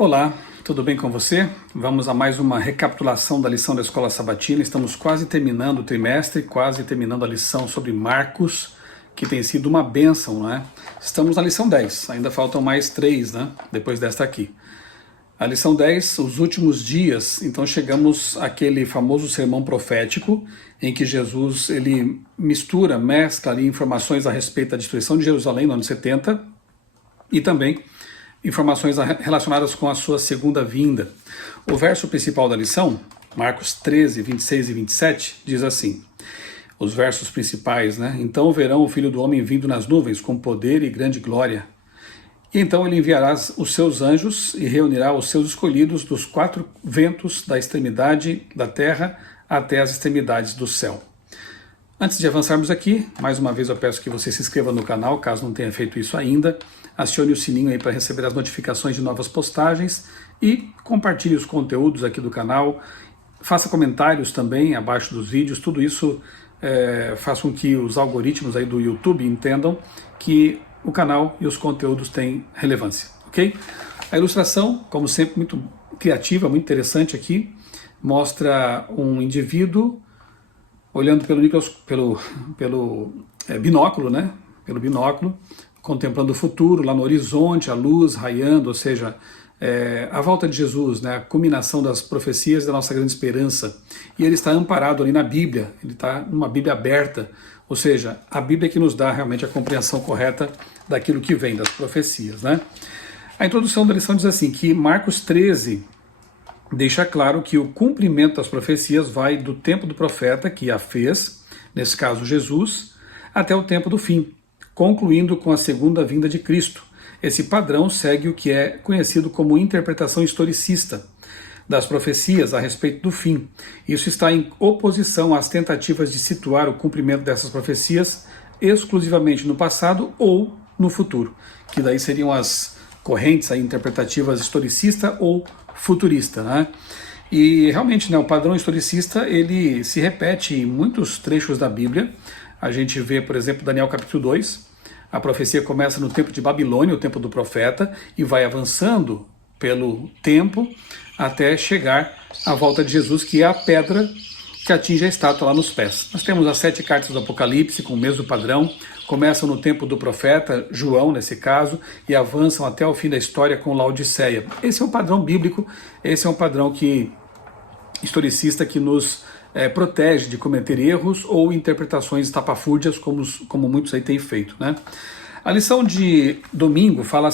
Olá, tudo bem com você? Vamos a mais uma recapitulação da lição da Escola Sabatina. Estamos quase terminando o trimestre, quase terminando a lição sobre Marcos, que tem sido uma bênção, né? Estamos na lição 10, ainda faltam mais 3, né? Depois desta aqui. A lição 10, os últimos dias, então chegamos àquele famoso sermão profético, em que Jesus ele mescla ali informações a respeito da destruição de Jerusalém no ano 70 e também informações relacionadas com a sua segunda vinda. O verso principal da lição, Marcos 13, 26 e 27, diz assim, os versos principais, né? Então verão o Filho do Homem vindo nas nuvens com poder e grande glória. E então ele enviará os seus anjos e reunirá os seus escolhidos dos 4 ventos da extremidade da terra até as extremidades do céu. Antes de avançarmos aqui, mais uma vez eu peço que você se inscreva no canal, caso não tenha feito isso ainda. Acione o sininho aí para receber as notificações de novas postagens e compartilhe os conteúdos aqui do canal. Faça comentários também abaixo dos vídeos. Tudo isso faz com que os algoritmos aí do YouTube entendam que o canal e os conteúdos têm relevância, ok? A ilustração, como sempre, muito criativa, muito interessante aqui, mostra um indivíduo olhando pelo binóculo, né? Pelo binóculo, contemplando o futuro, lá no horizonte, a luz raiando, ou seja, a volta de Jesus, né, a culminação das profecias da nossa grande esperança. E ele está amparado ali na Bíblia, ele está numa Bíblia aberta, ou seja, a Bíblia que nos dá realmente a compreensão correta daquilo que vem, das profecias, né? A introdução da lição diz assim, que Marcos 13 deixa claro que o cumprimento das profecias vai do tempo do profeta, que a fez, nesse caso Jesus, até o tempo do fim, concluindo com a segunda vinda de Cristo. Esse padrão segue o que é conhecido como interpretação historicista das profecias a respeito do fim. Isso está em oposição às tentativas de situar o cumprimento dessas profecias exclusivamente no passado ou no futuro, que daí seriam as correntes aí, interpretativas historicista ou futurista, né? E realmente, né, o padrão historicista ele se repete em muitos trechos da Bíblia. A gente vê, por exemplo, Daniel capítulo 2, a profecia começa no tempo de Babilônia, o tempo do profeta, e vai avançando pelo tempo até chegar à volta de Jesus, que é a pedra que atinge a estátua lá nos pés. Nós temos as 7 cartas do Apocalipse com o mesmo padrão, começam no tempo do profeta, João nesse caso, e avançam até o fim da história com Laodiceia. Esse é um padrão bíblico, esse é um padrão historicista que nos protege de cometer erros ou interpretações estapafúrdias, como muitos aí têm feito, né? A lição de domingo fala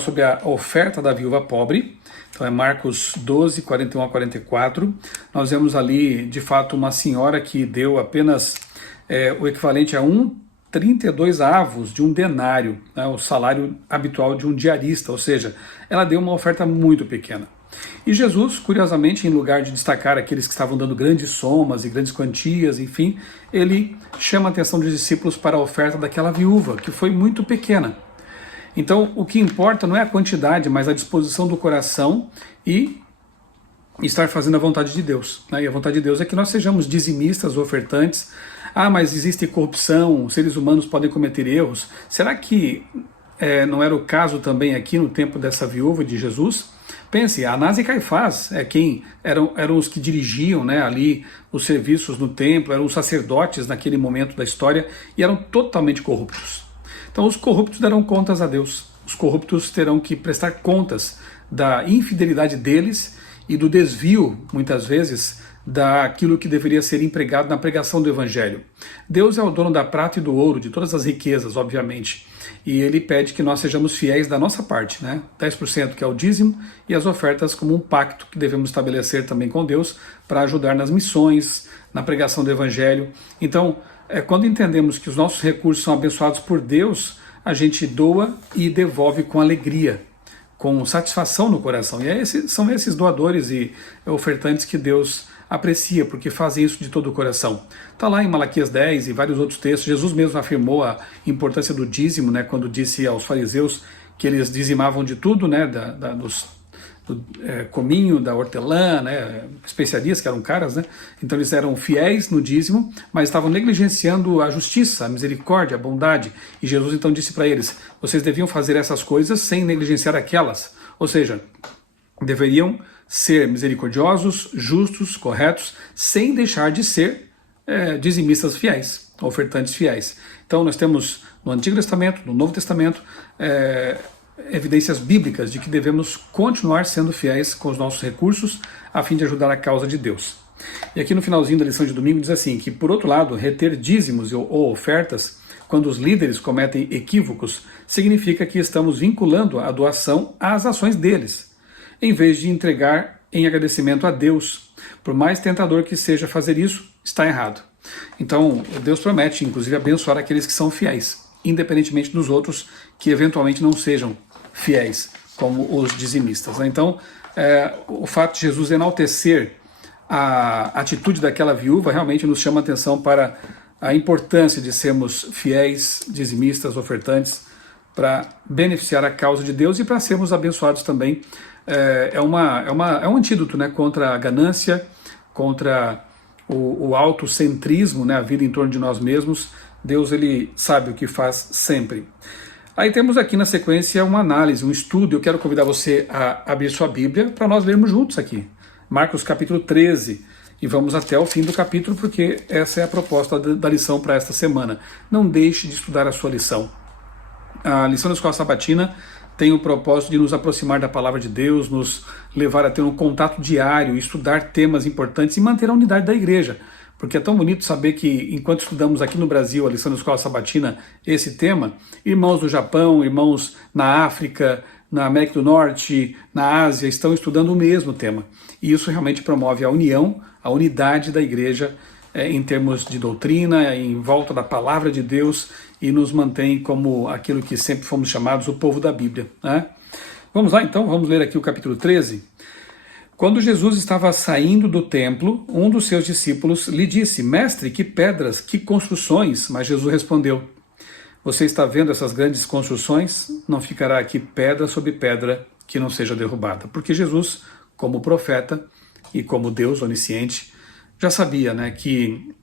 sobre a oferta da viúva pobre, então é Marcos 12, 41 a 44. Nós vemos ali, de fato, uma senhora que deu apenas o equivalente a 32 avos de um denário, né, o salário habitual de um diarista, ou seja, ela deu uma oferta muito pequena. E Jesus, curiosamente, em lugar de destacar aqueles que estavam dando grandes somas e grandes quantias, enfim, ele chama a atenção dos discípulos para a oferta daquela viúva, que foi muito pequena. Então, o que importa não é a quantidade, mas a disposição do coração e estar fazendo a vontade de Deus, né? E a vontade de Deus é que nós sejamos dizimistas, ofertantes. Ah, mas existe corrupção, os seres humanos podem cometer erros. Será que não era o caso também aqui no tempo dessa viúva de Jesus? Pense, Anás e Caifás eram os que dirigiam, né, ali os serviços no templo, eram os sacerdotes naquele momento da história e eram totalmente corruptos. Então os corruptos darão contas a Deus, os corruptos terão que prestar contas da infidelidade deles e do desvio, muitas vezes, daquilo que deveria ser empregado na pregação do Evangelho. Deus é o dono da prata e do ouro, de todas as riquezas, obviamente, e Ele pede que nós sejamos fiéis da nossa parte, né? 10% que é o dízimo e as ofertas como um pacto que devemos estabelecer também com Deus para ajudar nas missões, na pregação do Evangelho. Então, quando entendemos que os nossos recursos são abençoados por Deus, a gente doa e devolve com alegria, com satisfação no coração. E são esses doadores e ofertantes que Deus aprecia, porque fazem isso de todo o coração. Está lá em Malaquias 10 e vários outros textos. Jesus mesmo afirmou a importância do dízimo, né, quando disse aos fariseus que eles dizimavam de tudo, né, do cominho, da hortelã, né, especiarias, que eram caras, né? Então eles eram fiéis no dízimo, mas estavam negligenciando a justiça, a misericórdia, a bondade. E Jesus então disse para eles, vocês deviam fazer essas coisas sem negligenciar aquelas. Ou seja, deveriam ser misericordiosos, justos, corretos, sem deixar de ser dizimistas fiéis, ofertantes fiéis. Então nós temos no Antigo Testamento, no Novo Testamento, evidências bíblicas de que devemos continuar sendo fiéis com os nossos recursos a fim de ajudar a causa de Deus. E aqui no finalzinho da lição de domingo diz assim, que por outro lado, reter dízimos ou ofertas, quando os líderes cometem equívocos, significa que estamos vinculando a doação às ações deles, em vez de entregar em agradecimento a Deus. Por mais tentador que seja fazer isso, está errado. Então, Deus promete, inclusive, abençoar aqueles que são fiéis, independentemente dos outros que eventualmente não sejam fiéis, como os dizimistas. Então, o fato de Jesus enaltecer a atitude daquela viúva realmente nos chama a atenção para a importância de sermos fiéis, dizimistas, ofertantes, para beneficiar a causa de Deus e para sermos abençoados também. É um antídoto, né, contra a ganância, contra o autocentrismo, né, a vida em torno de nós mesmos. Deus, ele sabe o que faz sempre. Aí temos aqui na sequência uma análise, um estudo. Eu quero convidar você a abrir sua Bíblia para nós lermos juntos aqui. Marcos capítulo 13. E vamos até o fim do capítulo, porque essa é a proposta da lição para esta semana. Não deixe de estudar a sua lição. A lição da Escola Sabatina tem o propósito de nos aproximar da Palavra de Deus, nos levar a ter um contato diário, estudar temas importantes e manter a unidade da igreja. Porque é tão bonito saber que, enquanto estudamos aqui no Brasil a lição da Escola Sabatina esse tema, irmãos do Japão, irmãos na África, na América do Norte, na Ásia, estão estudando o mesmo tema. E isso realmente promove a união, a unidade da igreja em termos de doutrina, em volta da palavra de Deus, e nos mantém como aquilo que sempre fomos chamados, o povo da Bíblia, né? Vamos lá então, vamos ler aqui o capítulo 13. Quando Jesus estava saindo do templo, um dos seus discípulos lhe disse: Mestre, que pedras, que construções! Mas Jesus respondeu: Você está vendo essas grandes construções? Não ficará aqui pedra sobre pedra que não seja derrubada. Porque Jesus, como profeta e como Deus onisciente, já sabia, né, que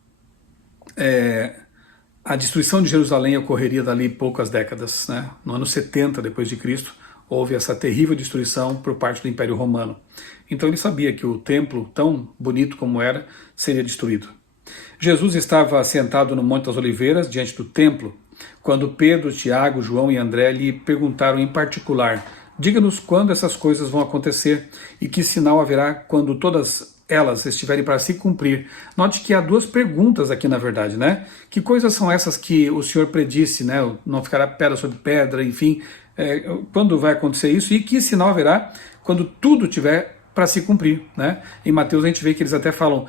a destruição de Jerusalém ocorreria dali poucas décadas, né? No ano 70 depois de Cristo, houve essa terrível destruição por parte do Império Romano. Então ele sabia que o templo, tão bonito como era, seria destruído. Jesus estava sentado no Monte das Oliveiras, diante do templo, quando Pedro, Tiago, João e André lhe perguntaram em particular: Diga-nos quando essas coisas vão acontecer e que sinal haverá quando todas elas estiverem para se cumprir. Note que há duas perguntas aqui, na verdade, né? Que coisas são essas que o Senhor predisse, né? Não ficará pedra sobre pedra, enfim. Quando vai acontecer isso? E que sinal haverá quando tudo tiver para se cumprir, né? Em Mateus a gente vê que eles até falam,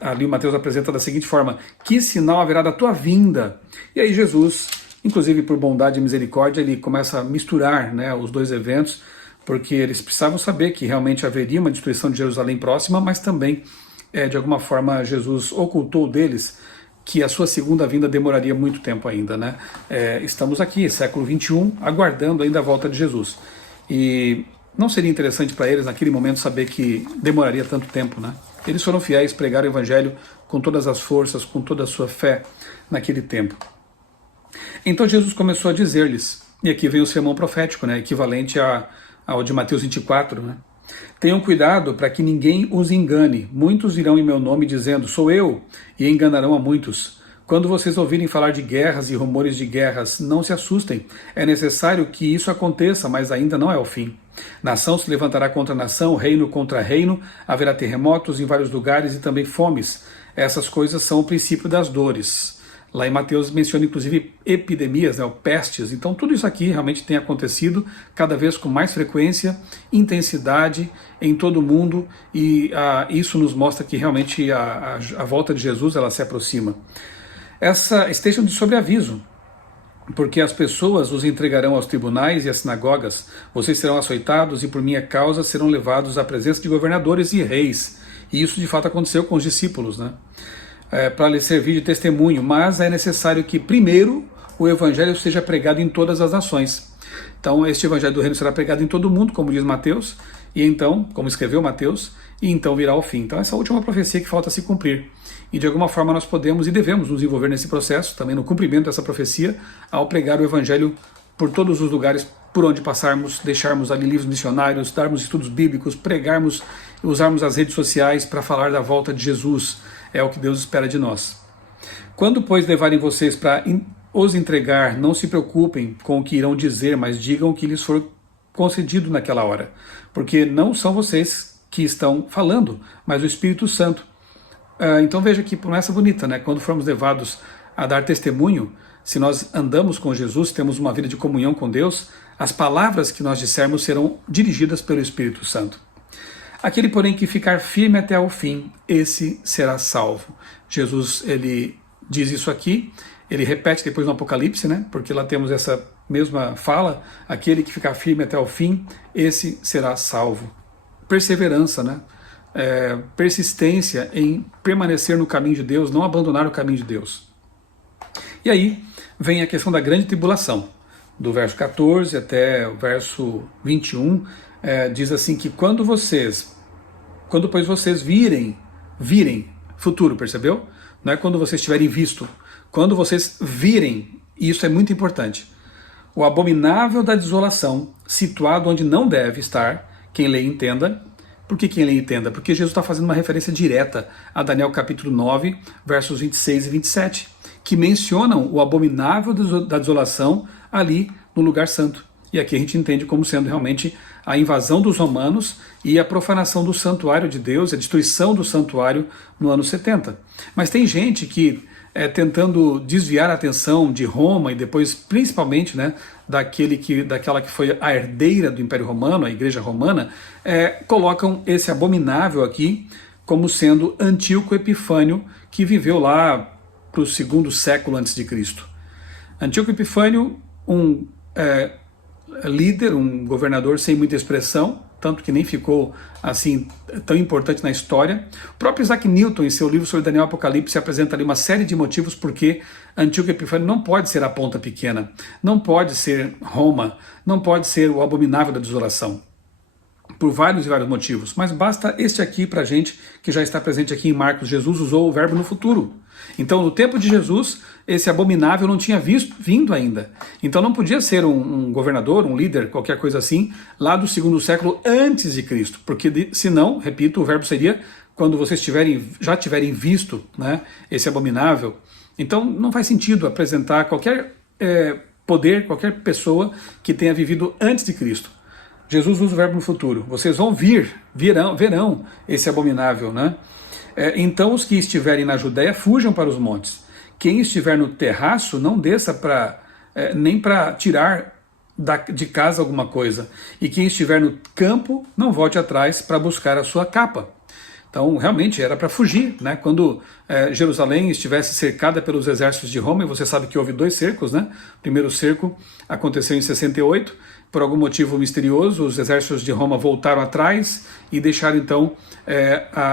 ali o Mateus apresenta da seguinte forma: que sinal haverá da tua vinda? E aí Jesus, inclusive por bondade e misericórdia, ele começa a misturar, né, os dois eventos, porque eles precisavam saber que realmente haveria uma destruição de Jerusalém próxima, mas também, de alguma forma, Jesus ocultou deles que a sua segunda vinda demoraria muito tempo ainda, né? Estamos aqui, século 21, aguardando ainda a volta de Jesus. E não seria interessante para eles, naquele momento, saber que demoraria tanto tempo, né? Eles foram fiéis, pregaram o Evangelho com todas as forças, com toda a sua fé naquele tempo. Então Jesus começou a dizer-lhes, e aqui vem o sermão profético, né, equivalente ao de Mateus 24, né? Tenham cuidado para que ninguém os engane. Muitos virão em meu nome dizendo, sou eu, e enganarão a muitos. Quando vocês ouvirem falar de guerras e rumores de guerras, não se assustem. É necessário que isso aconteça, mas ainda não é o fim. Nação se levantará contra nação, reino contra reino, haverá terremotos em vários lugares e também fomes. Essas coisas são o princípio das dores. Lá em Mateus menciona inclusive epidemias, né, pestes. Então tudo isso aqui realmente tem acontecido cada vez com mais frequência, intensidade em todo o mundo, e isso nos mostra que realmente a volta de Jesus ela se aproxima. Estejam de sobreaviso, porque as pessoas os entregarão aos tribunais e às sinagogas, vocês serão açoitados e por minha causa serão levados à presença de governadores e reis. E isso de fato aconteceu com os discípulos, né? Para lhes servir de testemunho, mas é necessário que primeiro o Evangelho seja pregado em todas as nações. Então este Evangelho do Reino será pregado em todo o mundo, como diz Mateus, e então, como escreveu Mateus, e então virá o fim. Então essa é a última profecia que falta se cumprir. E de alguma forma nós podemos e devemos nos envolver nesse processo, também no cumprimento dessa profecia, ao pregar o Evangelho por todos os lugares por onde passarmos, deixarmos ali livros missionários, darmos estudos bíblicos, pregarmos, usarmos as redes sociais para falar da volta de Jesus. É o que Deus espera de nós. Quando, pois, levarem vocês para os entregar, não se preocupem com o que irão dizer, mas digam o que lhes for concedido naquela hora, porque não são vocês que estão falando, mas o Espírito Santo. Então veja que promessa bonita, né? Quando formos levados a dar testemunho, se nós andamos com Jesus, temos uma vida de comunhão com Deus, as palavras que nós dissermos serão dirigidas pelo Espírito Santo. Aquele, porém, que ficar firme até o fim, esse será salvo. Jesus, ele diz isso aqui, ele repete depois no Apocalipse, né? Porque lá temos essa mesma fala, aquele que ficar firme até o fim, esse será salvo. Perseverança, né? Persistência em permanecer no caminho de Deus, não abandonar o caminho de Deus. E aí vem a questão da grande tribulação, do verso 14 até o verso 21, diz assim que quando pois vocês virem, futuro, percebeu? Não é quando vocês tiverem visto, quando vocês virem, e isso é muito importante, o abominável da desolação, situado onde não deve estar, quem lê entenda. Por que quem lê entenda? Porque Jesus está fazendo uma referência direta a Daniel capítulo 9, versos 26 e 27, que mencionam o abominável da desolação ali no lugar santo. E aqui a gente entende como sendo realmente a invasão dos romanos e a profanação do santuário de Deus, a destruição do santuário no ano 70. Mas tem gente que, tentando desviar a atenção de Roma e depois principalmente, né, daquela que foi a herdeira do Império Romano, a Igreja Romana, colocam esse abominável aqui como sendo Antíoco Epifânio, que viveu lá para o 2º século antes de Cristo. Antíoco Epifânio, um líder, um governador sem muita expressão, tanto que nem ficou assim tão importante na história. O próprio Isaac Newton, em seu livro sobre Daniel e Apocalipse, apresenta ali uma série de motivos porque Antíoco Epifânio não pode ser a ponta pequena, não pode ser Roma, não pode ser o abominável da desolação, por vários e vários motivos. Mas basta este aqui para a gente, que já está presente aqui em Marcos. Jesus usou o verbo no futuro. Então, no tempo de Jesus, esse abominável não tinha vindo ainda. Então não podia ser um governador, um líder, qualquer coisa assim, lá do 2º século antes de Cristo. Porque senão, repito, o verbo seria quando vocês já tiverem visto, né, esse abominável. Então não faz sentido apresentar qualquer poder, qualquer pessoa que tenha vivido antes de Cristo. Jesus usa o verbo no futuro. Vocês vão verão esse abominável, né? Então os que estiverem na Judéia fujam para os montes. Quem estiver no terraço não desça nem para tirar de casa alguma coisa. E quem estiver no campo não volte atrás para buscar a sua capa. Então realmente era para fugir, né? Quando Jerusalém estivesse cercada pelos exércitos de Roma, e você sabe que houve 2 cercos, né? O primeiro cerco aconteceu em 68, por algum motivo misterioso, os exércitos de Roma voltaram atrás e deixaram então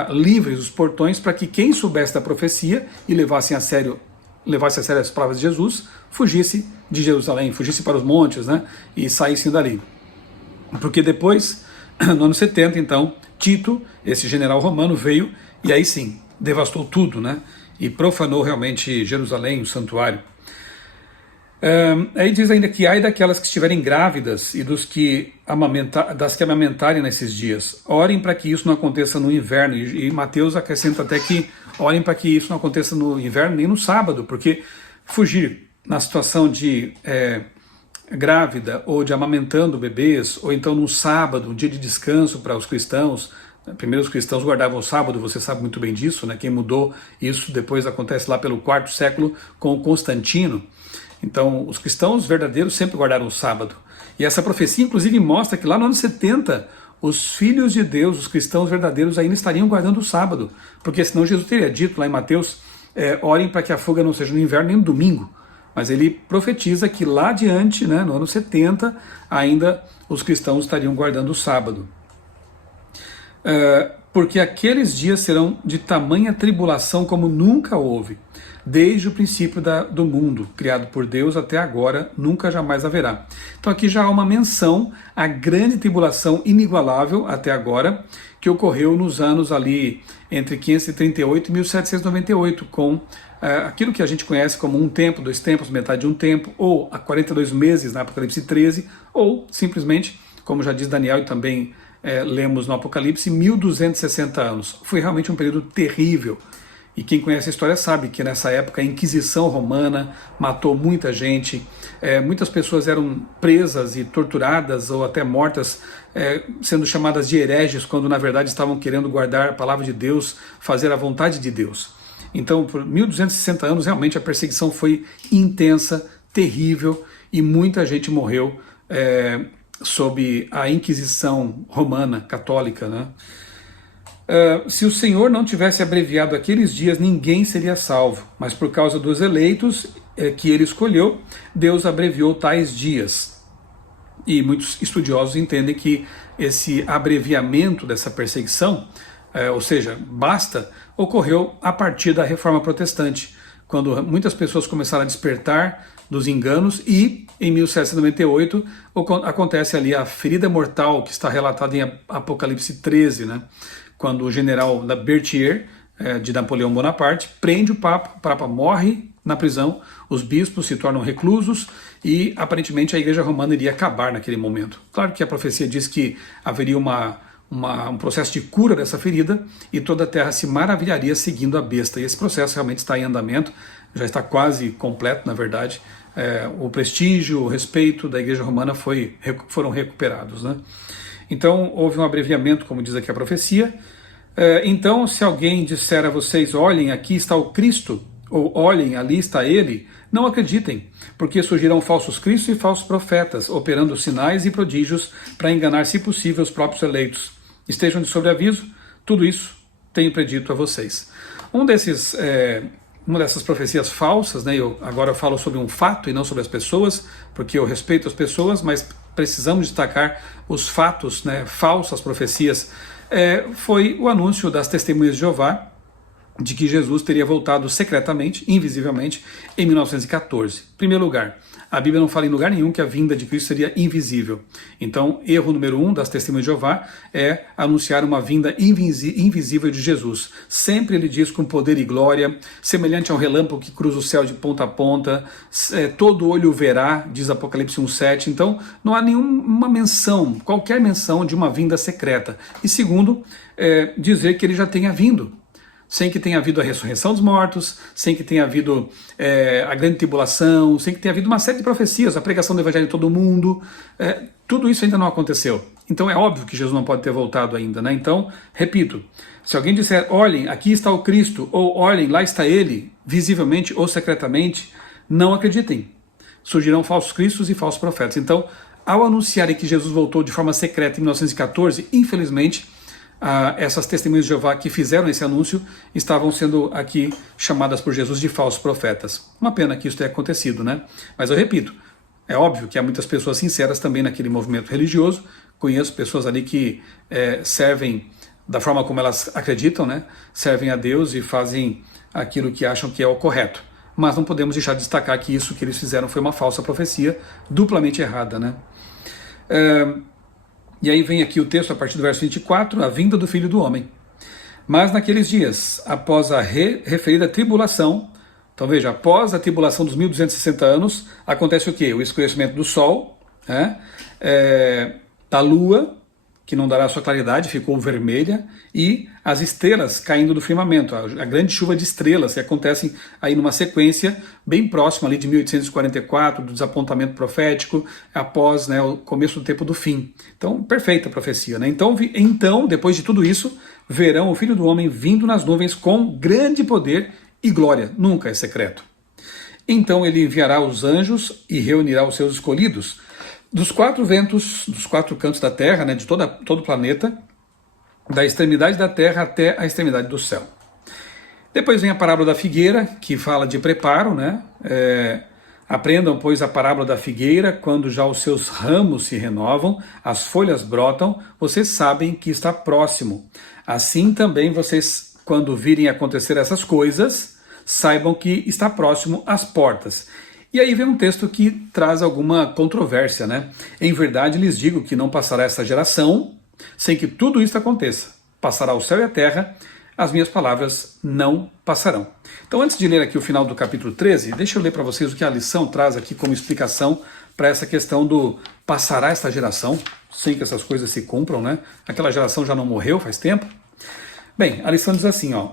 livres os portões para que quem soubesse da profecia e levasse a sério as palavras de Jesus, fugisse de Jerusalém, fugisse para os montes, né? E saíssem dali. Porque depois, no ano 70, então, Tito, esse general romano, veio e aí sim, devastou tudo, né? E profanou realmente Jerusalém, o santuário. Aí diz ainda que ai daquelas que estiverem grávidas e das que amamentarem nesses dias. Orem para que isso não aconteça no inverno. E Mateus acrescenta até que orem para que isso não aconteça no inverno nem no sábado, porque fugir na situação de grávida ou de amamentando bebês, ou então no sábado, um dia de descanso para os cristãos. Primeiro os cristãos guardavam o sábado, você sabe muito bem disso, né? Quem mudou isso depois acontece lá pelo 4º século com Constantino. Então, os cristãos verdadeiros sempre guardaram o sábado. E essa profecia, inclusive, mostra que lá no ano 70, os filhos de Deus, os cristãos verdadeiros, ainda estariam guardando o sábado. Porque senão Jesus teria dito lá em Mateus, orem para que a fuga não seja no inverno nem no domingo. Mas ele profetiza que lá adiante, né, no ano 70, ainda os cristãos estariam guardando o sábado. porque aqueles dias serão de tamanha tribulação como nunca houve, desde o princípio do mundo, criado por Deus até agora, nunca jamais haverá. Então aqui já há uma menção à grande tribulação inigualável até agora, que ocorreu nos anos ali entre 538 e 1798, com aquilo que a gente conhece como um tempo, dois tempos, metade de um tempo, ou a 42 meses na Apocalipse 13, ou simplesmente, como já diz Daniel e também lemos no Apocalipse, 1260 anos. Foi realmente um período terrível. E quem conhece a história sabe que nessa época a Inquisição Romana matou muita gente, muitas pessoas eram presas e torturadas ou até mortas, sendo chamadas de hereges, quando na verdade estavam querendo guardar a palavra de Deus, fazer a vontade de Deus. Então, por 1260 anos, realmente a perseguição foi intensa, terrível, e muita gente morreu sob a Inquisição Romana, católica, né? Se o Senhor não tivesse abreviado aqueles dias, ninguém seria salvo, mas por causa dos eleitos que ele escolheu, Deus abreviou tais dias. E muitos estudiosos entendem que esse abreviamento dessa perseguição, ou seja, ocorreu a partir da Reforma Protestante, quando muitas pessoas começaram a despertar dos enganos, e em 1798 acontece ali a ferida mortal que está relatada em Apocalipse 13, né? Quando o general Berthier, de Napoleão Bonaparte, prende o Papa morre na prisão, os bispos se tornam reclusos e aparentemente a Igreja Romana iria acabar naquele momento. Claro que a profecia diz que haveria um processo de cura dessa ferida e toda a terra se maravilharia seguindo a besta. E esse processo realmente está em andamento, já está quase completo, na verdade. O prestígio, o respeito da Igreja Romana foram recuperados, né? Então houve um abreviamento, como diz aqui a profecia. Então, se alguém disser a vocês, olhem, aqui está o Cristo, ou olhem, ali está ele, não acreditem, porque surgirão falsos cristos e falsos profetas, operando sinais e prodígios para enganar, se possível, os próprios eleitos. Estejam de sobreaviso, tudo isso tenho predito a vocês. Uma dessas profecias falsas, né, agora eu falo sobre um fato e não sobre as pessoas, porque eu respeito as pessoas, mas precisamos destacar os fatos, né, falsas profecias, foi o anúncio das testemunhas de Jeová, de que Jesus teria voltado secretamente, invisivelmente, em 1914. Em primeiro lugar, a Bíblia não fala em lugar nenhum que a vinda de Cristo seria invisível. Então, erro número 1 das testemunhas de Jeová é anunciar uma vinda invisível de Jesus. Sempre ele diz com poder e glória, semelhante ao relâmpago que cruza o céu de ponta a ponta, todo olho o verá, diz Apocalipse 1:7. Então, não há nenhuma menção, qualquer menção de uma vinda secreta. E segundo, dizer que ele já tenha vindo, sem que tenha havido a ressurreição dos mortos, sem que tenha havido a grande tribulação, sem que tenha havido uma série de profecias, a pregação do evangelho em todo mundo, tudo isso ainda não aconteceu. Então é óbvio que Jesus não pode ter voltado ainda, né? Então, repito, se alguém disser, olhem, aqui está o Cristo, ou olhem, lá está ele, visivelmente ou secretamente, não acreditem. Surgirão falsos cristos e falsos profetas. Então, ao anunciarem que Jesus voltou de forma secreta em 1914, infelizmente, essas testemunhas de Jeová que fizeram esse anúncio estavam sendo aqui chamadas por Jesus de falsos profetas. Uma pena que isso tenha acontecido, né? Mas eu repito, é óbvio que há muitas pessoas sinceras também naquele movimento religioso. Conheço pessoas ali que servem da forma como elas acreditam, né? Servem a Deus e fazem aquilo que acham que é o correto. Mas não podemos deixar de destacar que isso que eles fizeram foi uma falsa profecia, duplamente errada, né? E aí vem aqui o texto a partir do verso 24, a vinda do Filho do Homem. Mas naqueles dias, após a referida tribulação, então veja, após a tribulação dos 1260 anos, acontece o quê? O escurecimento do sol, da lua, que não dará sua claridade, ficou vermelha, e as estrelas caindo do firmamento, a grande chuva de estrelas que acontecem aí numa sequência bem próxima ali de 1844, do desapontamento profético, após, né, o começo do tempo do fim. Então, perfeita a profecia, né? Então, depois de tudo isso, verão o Filho do Homem vindo nas nuvens com grande poder e glória, nunca é secreto. Então ele enviará os anjos e reunirá os seus escolhidos, dos quatro ventos, dos quatro cantos da terra, né, de todo o planeta, da extremidade da terra até a extremidade do céu. Depois vem a parábola da figueira, que fala de preparo, né? Aprendam, pois, a parábola da figueira, quando já os seus ramos se renovam, as folhas brotam, vocês sabem que está próximo Assim também vocês, quando virem acontecer essas coisas, saibam que está próximo às portas. E aí vem um texto que traz alguma controvérsia, né? Em verdade lhes digo que não passará essa geração sem que tudo isso aconteça. Passará o céu e a terra, as minhas palavras não passarão. Então, antes de ler aqui o final do capítulo 13, deixa eu ler para vocês o que a lição traz aqui como explicação para essa questão do passará esta geração, sem que essas coisas se cumpram, né? Aquela geração já não morreu faz tempo. Bem, a lição diz assim, ó.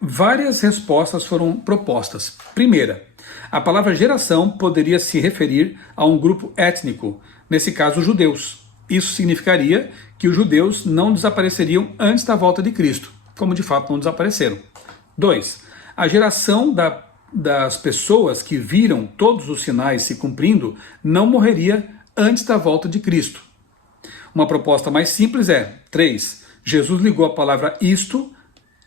Várias respostas foram propostas. Primeira, a palavra geração poderia se referir a um grupo étnico, nesse caso, os judeus. Isso significaria que os judeus não desapareceriam antes da volta de Cristo, como de fato não desapareceram. 2. A geração das pessoas que viram todos os sinais se cumprindo não morreria antes da volta de Cristo. Uma proposta mais simples é 3. Jesus ligou a palavra isto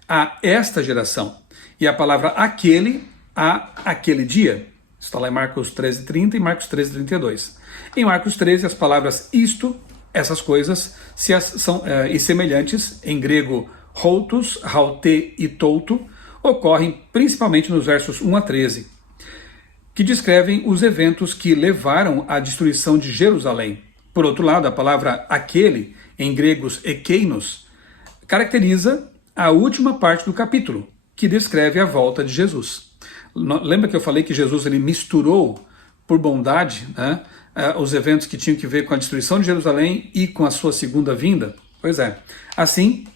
a esta geração e a palavra aquele a aquele dia. Está lá em Marcos 13:30 e Marcos 13:32. Em Marcos 13, as palavras isto, essas coisas, são semelhantes, em grego houtos, haute e touto, ocorrem principalmente nos versos 1 a 13, que descrevem os eventos que levaram à destruição de Jerusalém. Por outro lado, a palavra aquele, em gregos ekeinos, caracteriza a última parte do capítulo, que descreve a volta de Jesus. Lembra que eu falei que Jesus ele misturou, por bondade, né, os eventos que tinham que ver com a destruição de Jerusalém e com a sua segunda vinda? Pois é. Assim,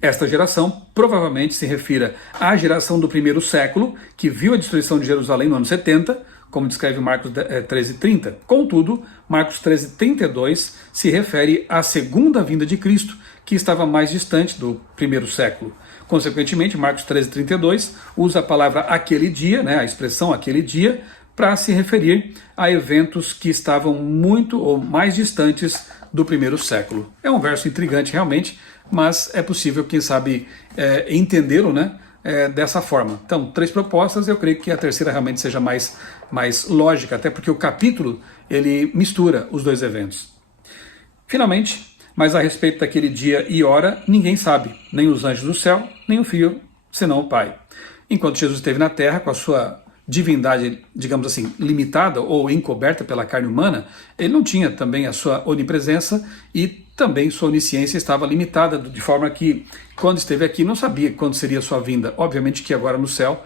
esta geração provavelmente se refira à geração do primeiro século, que viu a destruição de Jerusalém no ano 70, como descreve Marcos 13:30. Contudo, Marcos 13:32 se refere à segunda vinda de Cristo, que estava mais distante do primeiro século. Consequentemente, Marcos 13:32 usa a palavra aquele dia, né, a expressão aquele dia, para se referir a eventos que estavam muito ou mais distantes do primeiro século. É um verso intrigante realmente, mas é possível, quem sabe, entendê-lo, né, dessa forma. Então, 3 propostas, eu creio que a terceira realmente seja mais lógica, até porque o capítulo ele mistura os dois eventos. Finalmente, mas a respeito daquele dia e hora, ninguém sabe, nem os anjos do céu, nem o Filho, senão o Pai. Enquanto Jesus esteve na terra com a sua divindade, digamos assim, limitada ou encoberta pela carne humana, ele não tinha também a sua onipresença e também sua onisciência estava limitada, de forma que, quando esteve aqui, não sabia quando seria a sua vinda. Obviamente que agora no céu,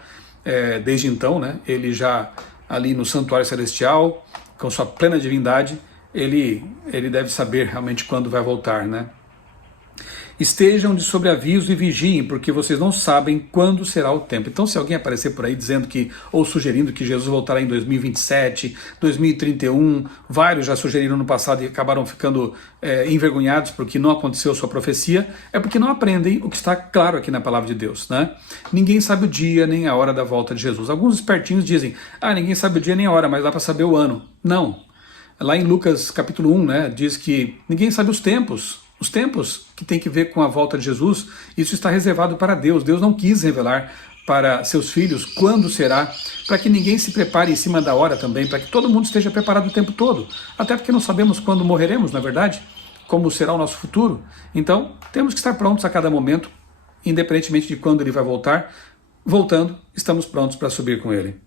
desde então, né, ele já ali no santuário celestial, com sua plena divindade, ele deve saber realmente quando vai voltar, né? Estejam de sobreaviso e vigiem, porque vocês não sabem quando será o tempo. Então, se alguém aparecer por aí dizendo que, ou sugerindo que Jesus voltará em 2027, 2031, vários já sugeriram no passado e acabaram ficando envergonhados porque não aconteceu sua profecia, é porque não aprendem o que está claro aqui na palavra de Deus, né? Ninguém sabe o dia nem a hora da volta de Jesus. Alguns espertinhos dizem, ninguém sabe o dia nem a hora, mas dá para saber o ano. Não. Lá em Lucas capítulo 1, né, diz que ninguém sabe os tempos que tem que ver com a volta de Jesus, isso está reservado para Deus. Deus não quis revelar para seus filhos quando será, para que ninguém se prepare em cima da hora também, para que todo mundo esteja preparado o tempo todo, até porque não sabemos quando morreremos, na verdade, como será o nosso futuro. Então, temos que estar prontos a cada momento, independentemente de quando ele vai voltar. Voltando, estamos prontos para subir com ele.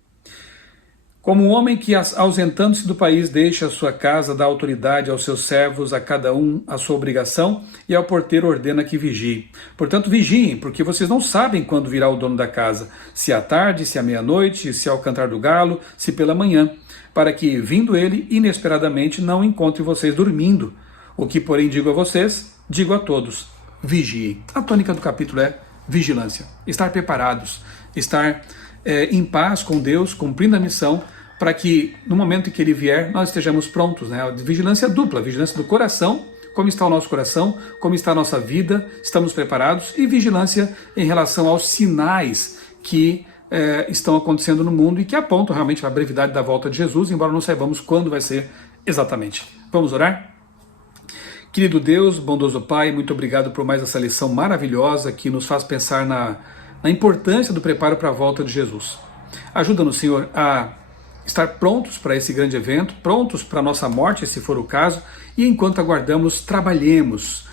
Como um homem que, ausentando-se do país, deixa a sua casa, dá autoridade aos seus servos, a cada um a sua obrigação, e ao porteiro ordena que vigie. Portanto, vigiem, porque vocês não sabem quando virá o dono da casa, se à tarde, se à meia-noite, se ao cantar do galo, se pela manhã, para que, vindo ele, inesperadamente, não encontre vocês dormindo. O que, porém, digo a vocês, digo a todos, vigiem. A tônica do capítulo é vigilância, estar preparados, estar em paz com Deus, cumprindo a missão, para que no momento em que ele vier, nós estejamos prontos, né? Vigilância dupla, vigilância do coração, como está o nosso coração, como está a nossa vida, estamos preparados, e vigilância em relação aos sinais que estão acontecendo no mundo e que apontam realmente para a brevidade da volta de Jesus, embora não saibamos quando vai ser exatamente. Vamos orar? Querido Deus, bondoso Pai, muito obrigado por mais essa lição maravilhosa que nos faz pensar na importância do preparo para a volta de Jesus. Ajuda-nos, Senhor, a estar prontos para esse grande evento, prontos para a nossa morte, se for o caso, e enquanto aguardamos, trabalhemos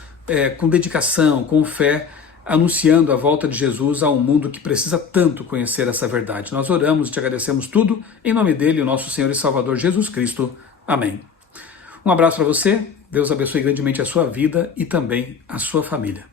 com dedicação, com fé, anunciando a volta de Jesus a um mundo que precisa tanto conhecer essa verdade. Nós oramos e te agradecemos tudo, em nome dele, o nosso Senhor e Salvador Jesus Cristo. Amém. Um abraço para você, Deus abençoe grandemente a sua vida e também a sua família.